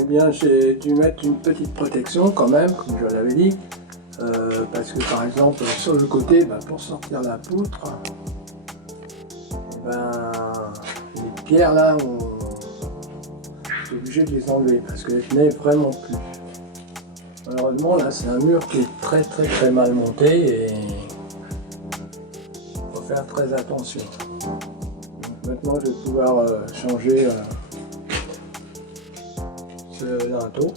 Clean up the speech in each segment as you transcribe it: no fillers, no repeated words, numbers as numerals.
eh bien j'ai dû mettre une petite protection quand même, comme je l'avais dit, parce que par exemple sur le côté, pour sortir la poutre, les pierres là, on est obligé de les enlever parce qu'elles tenaient vraiment plus. Malheureusement là c'est un mur qui est très mal monté et il faut faire très attention. Donc maintenant je vais pouvoir changer ce linteau.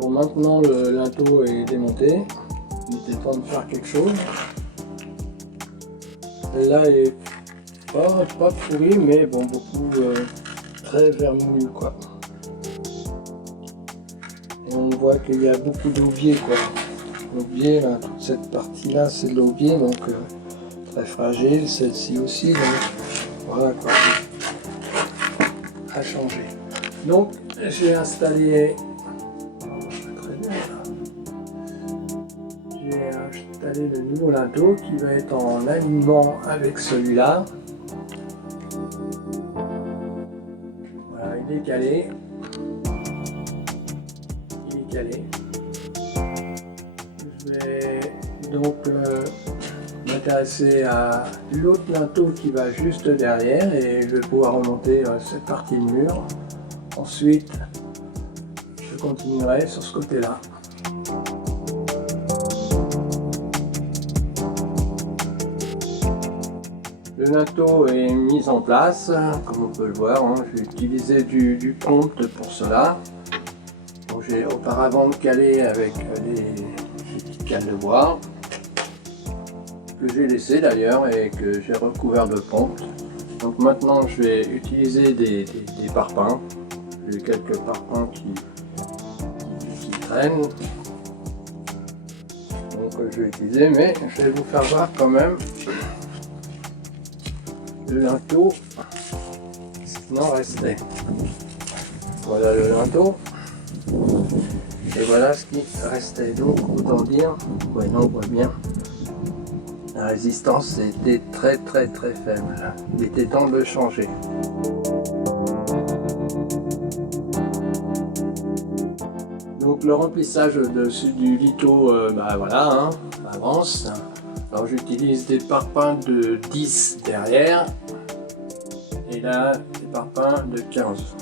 Bon, maintenant le linteau est démonté, il était temps de faire quelque chose. Celle-là est pas pourrie, mais bon, beaucoup très vermoulu quoi. Et on voit qu'il y a beaucoup d'aubier quoi. L'aubier, toute cette partie là c'est de l'aubier, donc très fragile, celle-ci aussi, donc voilà quoi, à changer. Donc j'ai installé, le nouveau linteau qui va être en alignement avec celui-là. Voilà, il est calé. Je vais donc m'intéresser à l'autre linteau qui va juste derrière et je vais pouvoir remonter cette partie de mur. Ensuite, je continuerai sur ce côté-là. Le linteau est mis en place, comme on peut le voir, hein. J'ai utilisé du ponte pour cela. J'ai auparavant calé avec des petites cales de bois, que j'ai laissé d'ailleurs et que j'ai recouvert de ponte. Donc maintenant je vais utiliser des parpaings. J'ai quelques parpaings qui traînent. Donc je vais utiliser, mais je vais vous faire voir quand même le linteau ce qu'il en restait. Voilà le linteau et voilà ce qui restait. Donc autant dire, on voit bien, la résistance était très faible. Il était temps de le changer. Donc le remplissage dessus du lito, voilà, hein, avance. Alors j'utilise des parpaings de 10 derrière et là des parpaings de 15.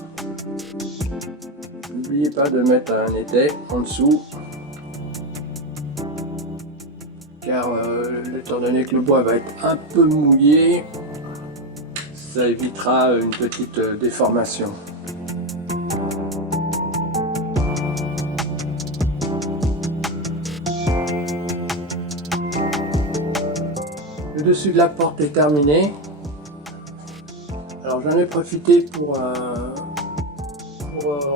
N'oubliez pas de mettre un étai en dessous car étant donné que le bois va être un peu mouillé, ça évitera une petite déformation. Le dessus de la porte est terminé. Alors j'en ai profité pour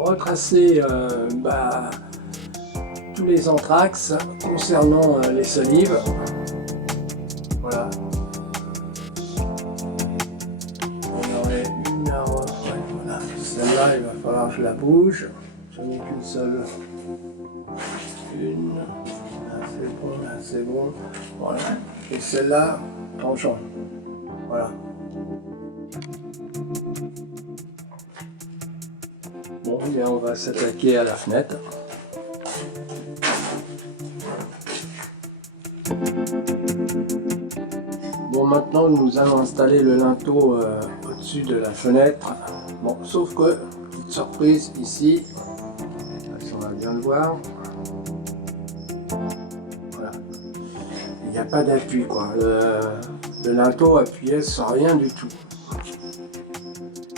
retracer tous les entraxes concernant les solives. Voilà. On aurait une à voilà. Celle-là, il va falloir que je la bouge. J'en ai qu'une seule. Une. Là c'est bon. Voilà. Et celle-là, tranchant. Voilà. Bon, bien, on va s'attaquer à la fenêtre. Bon, maintenant nous allons installer le linteau au-dessus de la fenêtre. Bon, sauf que, petite surprise ici, si on va bien le voir. Voilà. Il n'y a pas d'appui quoi. Le linteau appuyait sur rien du tout.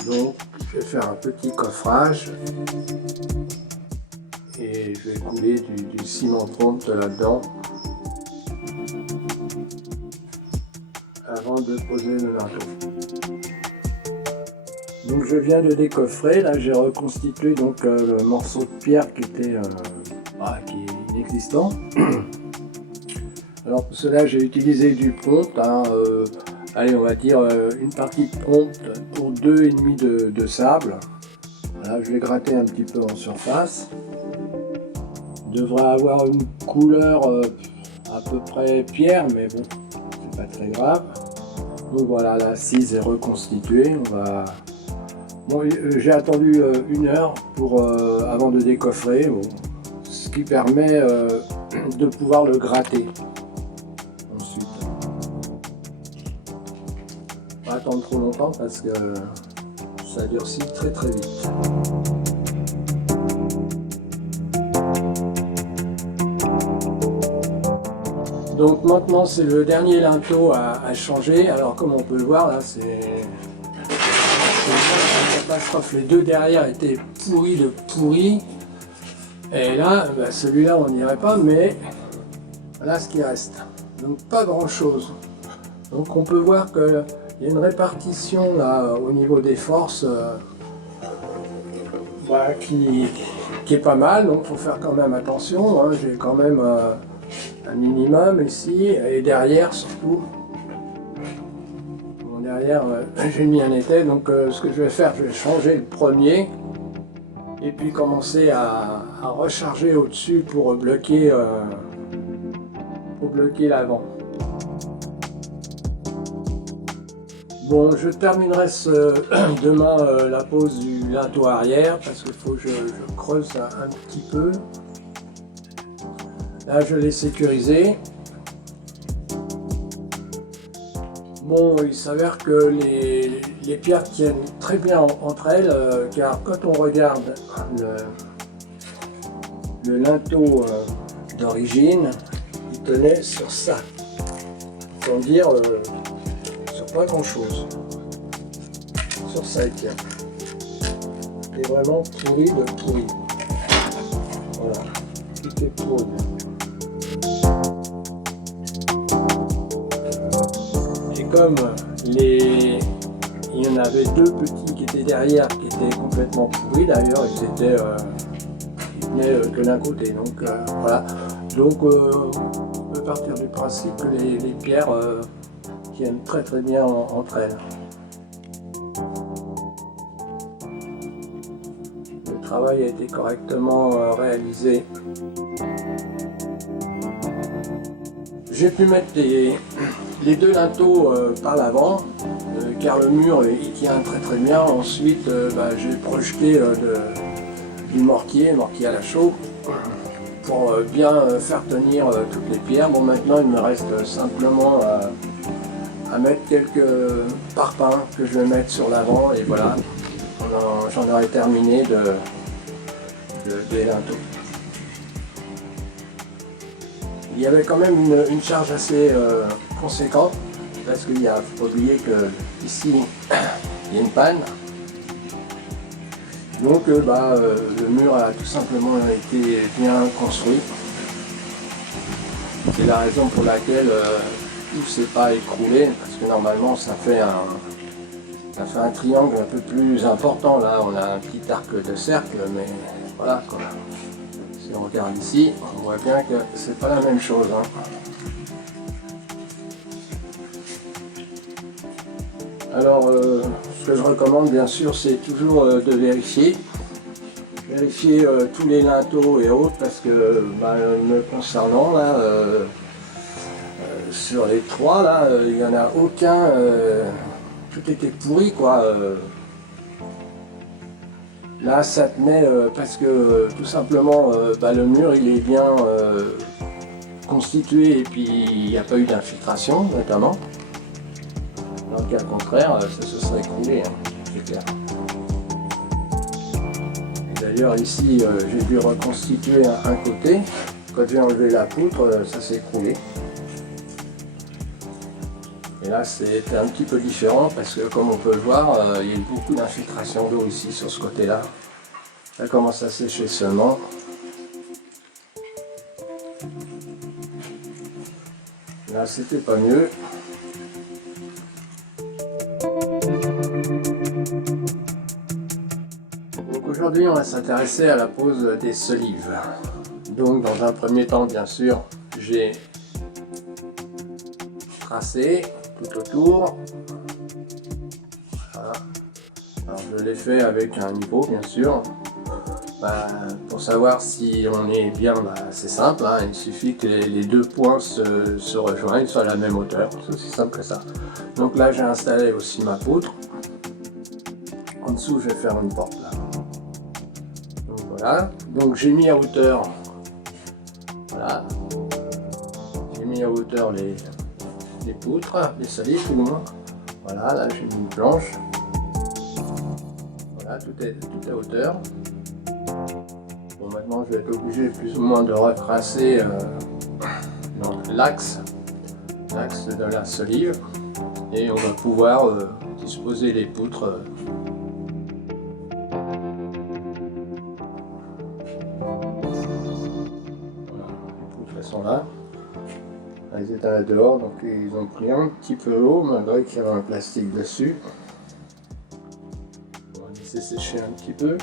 Donc je vais faire un petit coffrage et je vais couler du ciment fonte là-dedans avant de poser le linteau. Donc je viens de décoffrer, là j'ai reconstitué donc le morceau de pierre qui était qui est inexistant. Alors pour cela j'ai utilisé du ponte, allez on va dire une partie de ponte pour 2,5 de sable. Voilà, je vais gratter un petit peu en surface. Il devrait avoir une couleur à peu près pierre, mais bon, c'est pas très grave. Donc voilà, l'assise est reconstituée. Bon, j'ai attendu 1 heure avant de décoffrer, bon, ce qui permet de pouvoir le gratter ensuite. Pas attendre trop longtemps parce que ça durcit très très vite. Donc maintenant c'est le dernier linteau à changer. Alors comme on peut le voir là, c'est une catastrophe. Les 2 derrière étaient pourris de pourris. Et là, celui-là on n'irait pas, mais voilà ce qui reste. Donc pas grand chose. Donc on peut voir qu'il y a une répartition là au niveau des forces qui est pas mal. Donc il faut faire quand même attention. Hein. J'ai quand même un minimum ici et derrière surtout. Bon, derrière j'ai mis un étai, donc ce que je vais faire, je vais changer le premier et puis commencer à recharger au-dessus pour bloquer l'avant. Bon, je terminerai demain la pose du linteau arrière parce qu'il faut que je creuse un petit peu. Là, je l'ai sécurisé. Bon, il s'avère que les pierres tiennent très bien entre elles, car quand on regarde le linteau d'origine, il tenait sur ça. Autant dire, sur pas grand chose. Sur ça, il tient. Il est vraiment pourri de pourri. Voilà, tout est pourri. Comme il y en avait 2 petits qui étaient derrière, qui étaient complètement pourris d'ailleurs, ils venaient que d'un côté. Donc voilà. Donc on peut partir du principe que les pierres tiennent très très bien entre elles. Le travail a été correctement réalisé. J'ai pu mettre les 2 linteaux par l'avant, car le mur il tient très très bien. Ensuite j'ai projeté du mortier à la chaux pour bien faire tenir toutes les pierres. Bon, maintenant il me reste simplement à mettre quelques parpaings que je vais mettre sur l'avant et voilà, j'en aurai terminé des linteaux. Il y avait quand même une charge assez conséquente parce qu'il faut pas oublier que ici il y a une panne. Donc le mur a tout simplement été bien construit. C'est la raison pour laquelle tout ne s'est pas écroulé, parce que normalement ça fait un triangle un peu plus important. Là on a un petit arc de cercle, mais voilà quoi. Si on regarde ici, on voit bien que c'est pas la même chose. Hein. Alors, ce que je recommande bien sûr, c'est toujours de vérifier tous les linteaux et autres, parce que me concernant là, sur les 3 là, il n'y en a aucun, tout était pourri quoi. Là ça tenait parce que tout simplement le mur il est bien constitué et puis il n'y a pas eu d'infiltration notamment. Dans le cas contraire, ça se serait écroulé, hein, c'est clair. D'ailleurs ici j'ai dû reconstituer un côté. Quand j'ai enlevé la poutre, ça s'est écroulé. Et là c'était un petit peu différent parce que comme on peut le voir, il y a eu beaucoup d'infiltration d'eau ici sur ce côté-là. Ça commence à sécher seulement. Là c'était pas mieux. Donc aujourd'hui on va s'intéresser à la pose des solives. Donc dans un premier temps bien sûr j'ai tracé tout autour. Voilà. Alors je l'ai fait avec un niveau bien sûr. Pour savoir si on est bien, c'est simple, hein, il suffit que les deux points se rejoignent, soient à la même hauteur, c'est aussi simple que ça. Donc là j'ai installé aussi ma poutre. En dessous je vais faire une porte là. Donc voilà, donc j'ai mis à hauteur, voilà, j'ai mis à hauteur les poutres, les solides tout le moins. Voilà, là j'ai mis une planche. Voilà, tout est à hauteur. Bon, maintenant je vais être obligé plus ou moins de retracer l'axe de la solive et on va pouvoir disposer les poutres. Voilà, les poutres elles sont là. Elles étaient là dehors, donc ils ont pris un petit peu l'eau malgré qu'il y avait un plastique dessus. On va laisser sécher un petit peu.